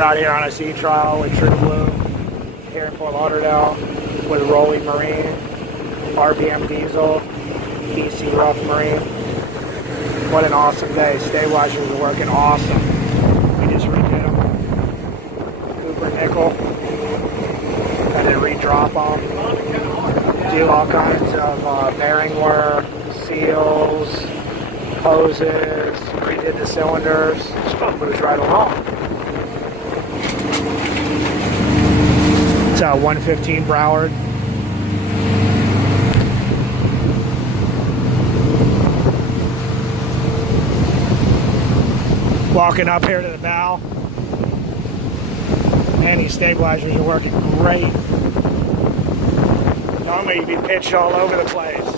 We're out here on a sea trial with True Blue here in Fort Lauderdale with Rolling Marine, RBM Diesel, ECRuff Marine. What an awesome day. Stabilizers are working awesome. We just redid them. Cooper nickel. Had to re-drop them. Do all kinds of bearing work, seals, hoses, redid the cylinders. Just moves right along. It's a 115 Broward. Walking up here to the bow. Man, these stabilizers are working great. Normally you'd be pitched all over the place.